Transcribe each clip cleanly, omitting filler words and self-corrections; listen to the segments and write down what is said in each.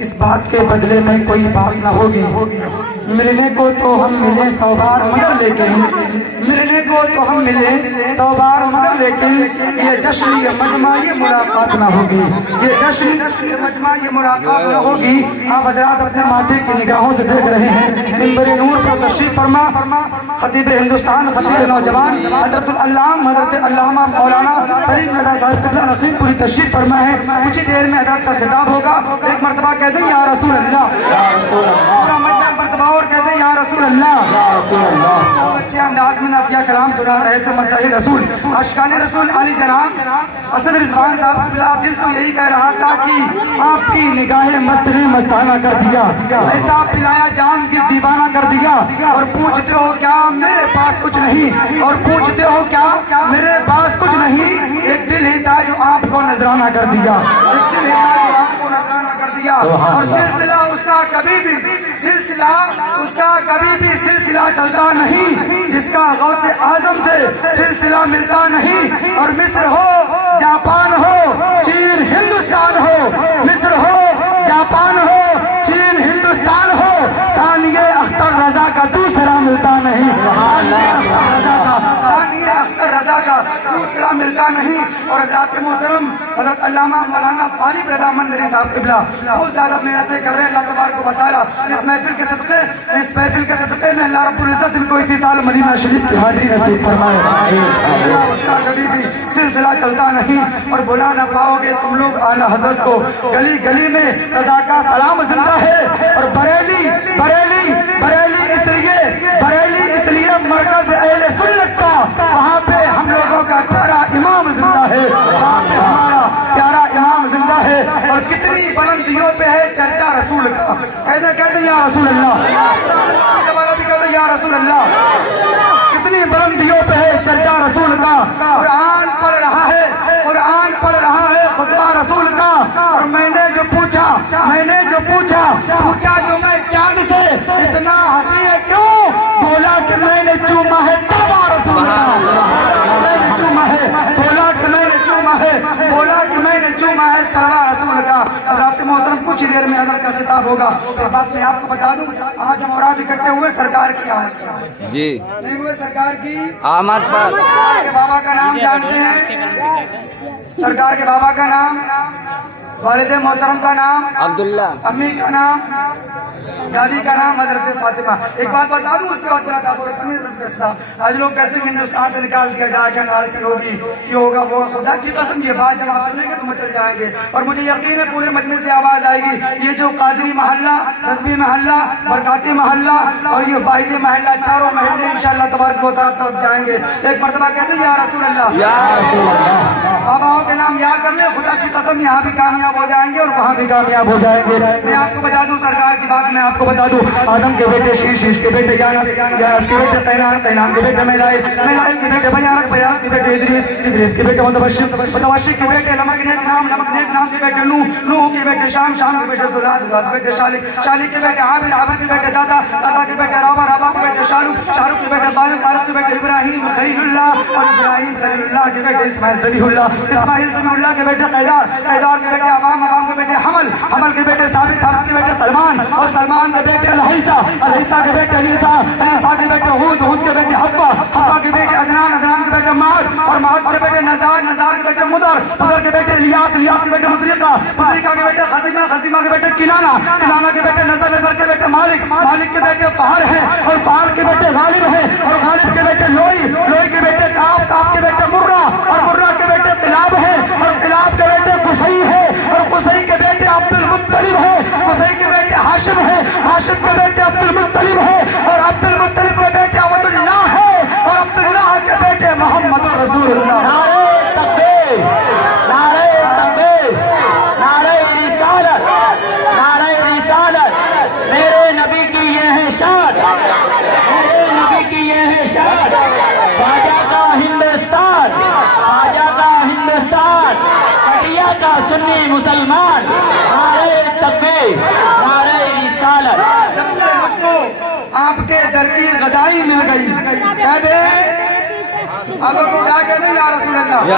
اس بات کے بدلے میں کوئی بات نہ ہوگی. ملنے کو تو ہم ملے 100 بار مگر لیکن ملنے کو تو ہم ملے 100 بار مگر لیکن یہ جشن یہ مجمع یہ ملاقات نہ ہوگی. یہ جشن یہ مجمع یہ ملاقات نہ ہوگی. آپ حضرات اپنے ماتھے کی نگاہوں سے دیکھ رہے ہیں منبر نور پر تشریف فرما خطیب ہندوستان خطیب نوجوان حضرت العلامہ حضرت علامہ مولانا سلیم رضا صاحب قبلہ نقیب پوری تشریف فرما ہے. کچھ ہی دیر میں حضرت کا خطاب ہوگا. ایک مرتبہ کہتے ہیں یا رسول اللہ, پورا مجمع ایک مرتبہ اور کہتے ہیں یا رسول اللہ. بہت اچھے انداز میں نعتیہ کلام سنا رہے تھے مداح رسول عاشقان رسول علی جناب اسد رضوان صاحب قبلہ. دل تو یہی کہہ رہا تھا کہ آپ کی نگاہیں مست نے مستانہ کر دیا, ایسا پلایا جام کی دیوانہ کر دیا. اور پوچھتے ہو کیا میرے پاس کچھ نہیں, اور پوچھتے ہو کیا میرے پاس کچھ نہیں. ایک دل ہی تھا جو آپ کو نذرانہ کر دیا, ایک دل ہی تھا جو آپ کو نذرانہ کر دیا. اور سلسلہ اس کا کبھی بھی سلسلہ اس کا کبھی بھی سلسلہ چلتا نہیں جس کا غوث اعظم سے سلسلہ ملتا نہیں. اور مصر ہو جاپان ہو چین ہندوستان ہو, مصر ہو جاپان ہو چین ہندوستان ہو, ثانیہ اختر رضا کا دوسرا ملتا نہیں. ثانیہ اختر رضا کا دوسرا ملتا نہیں. اور حضرات محترم حضرت علامہ مولانا طالب رضا مندری صاحب قبلہ بہت زیادہ محنتیں کر رہے ہیں. اللہ تبارک و تعالیٰ اس محفل کے صدقے میں اللہ رب العزت ان کو اسی سال مدینہ شریف کی حاضری نصیب فرمائے. اس کا کبھی بھی سلسلہ چلتا نہیں. اور بلا نہ پاؤ گے تم لوگ اعلیٰ حضرت کو. گلی گلی میں رضا کا سلام زندہ ہے. اور بریلی بریلی بریلی اس لیے مرکز اہل سنت کا, وہاں پہ ہم لوگوں کا پیارا امام زندہ ہے, وہاں پہ ہمارا پیارا امام زندہ ہے. اور کتنی بلندیوں پہ ہے چرچا رسول کا. کہتے یا رسول اللہ, بھی کہتے یا رسول اللہ. کتنی بلندیوں پہ ہے چرچا رسول کا. قرآن پڑھ رہا ہے خطبہ رسول کا. اور میں نے جو پوچھا جو میں چاند سے اتنا ہنسی ہے کیوں, بولا کہ میں نے چوما ہے تابا رسول کا. میں نے چوما ہے, بولا کہ میں نے چوما ہے, بولا کہ میں نے چوما ہے تلوا رسول کا. حضرات محترم کچھ ہی دیر میں حضرت کا خطاب ہوگا. ایک بات میں آپ کو بتا دوں, آج ہم اور آپ اکٹھے ہوئے سرکار کی آمد پر. جی نہیں ہوئے سرکار کی آمد پر. سرکار کے بابا کا نام جانتے ہیں؟ سرکار کے بابا کا نام, والد محترم کا نام عبداللہ, امی کا نام, دادی کا نام حضرت فاطمہ. ایک بات بتا دوں اس کے بعد آج لوگ کہتے ہیں کہ ہندوستان سے نکال دیا جائے گا, نارسی ہوگی کہ ہوگا وہ. خدا کی قسم یہ بات جب آپ سنیں گے تو مچل جائیں گے. اور مجھے یقین ہے پورے مجمع سے آواز آئے گی. یہ جو قادری محلہ, رضوی محلہ, برکاتی محلہ اور یہ واحدی محلہ, چاروں محلے انشاءاللہ تبارک و تعالیٰ طرف جائیں گے. ایک مرتبہ کہتے ہیں یا رسول اللہ. باباؤں کے نام یاد کر لیں, خدا کی قسم یہاں بھی کامیاب ہو جائیں گے اور وہاں بھی کامیاب ہو جائیں گے. میں آپ کو بتا دوں سرکار کی بات, میں آپ کو بتا دوں آدم کے بیٹے شیش, شیش کے بیٹے یانس, یانس کے بیٹے قینان, قینان کے بیٹے میلائل, میلائل کے بیٹے بیانت, بیانت کے بیٹے ادریس, ادریس کے بیٹے متبشر, متبشر کے بیٹے لمک نیک نام, لمک نیک نام کے بیٹے نوح, نوح کے بیٹے شام, شام کے بیٹے زلا, زلا کے بیٹے شالک, شالک کے بیٹے عامر, عامر کے بیٹے دادا, دادا کے بیٹے رابع, رابع کے بیٹے شارق, شارق کے بیٹے طارق, طارق کے بیٹے ابراہیم خلیل اللہ, اور ابراہیم خلیل اللہ کے بیٹے اسماعیل ذبیح اللہ, اسماعیل ذبیح اللہ کے بیٹے قیدار, قیدار کے بیٹے عوام, عوام کے بیٹے حمل, حمل کے بیٹے ثابت, ثابت کے بیٹے سلمان, اور سلمان کے بیٹے الحیسہ, الحیسہ کے بیٹے علیسہ, علیسہ کے بیٹے ہود, ہود کے بیٹے حوا, حوا کے بیٹے عدنان, عدنان کے بیٹے معاد, اور معاد کے بیٹے نزار, نزار کے بیٹے مدر, مدر کے بیٹے الیاس, الیاس کے بیٹے مدرکہ, مدرکہ کے بیٹے خزیمہ, خزیمہ کے بیٹے کنانہ, کنانہ کے بیٹے نظر, نظر کے بیٹے مالک, مالک کے بیٹے فہر ہیں, اور فہر کے بیٹے غالب ہیں, اور غالب کے بیٹے لوئی, لوئی کے بیٹے کاف, کاف کے بیٹے مرہ, اور مرہ کے بیٹے قلاب ہیں, اور قلاب کے بیٹے قصی ہے, اور قصی کے بیٹے عبد المطلب ہے, قصی کے بیٹے ہاشم ہے, ہاشم کے بیٹے عبد المطلب ہے, اور عبد المطلب کے بیٹے عبد اللہ ہے, اور عبد اللہ کے بیٹے محمد رسول اللہ. نعرہ تکبیر, نعرہ تکبیر, نعرہ رسالت, نعرہ رسالت. میرے نبی کی یہ ہے شان, میرے نبی کی یہ ہے شان. خواجہ کا ہندوستان, خواجہ کا ہندوستان, پٹیا کا سنی مسلمان. نعرہ تکبیر, نعرہ رسالت. جب سے مجھ کو آپ کے در کی غدائی مل گئی, کہہ دے آپ کو کیا کہتے ہیں یا رسول اللہ.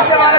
اچھا والے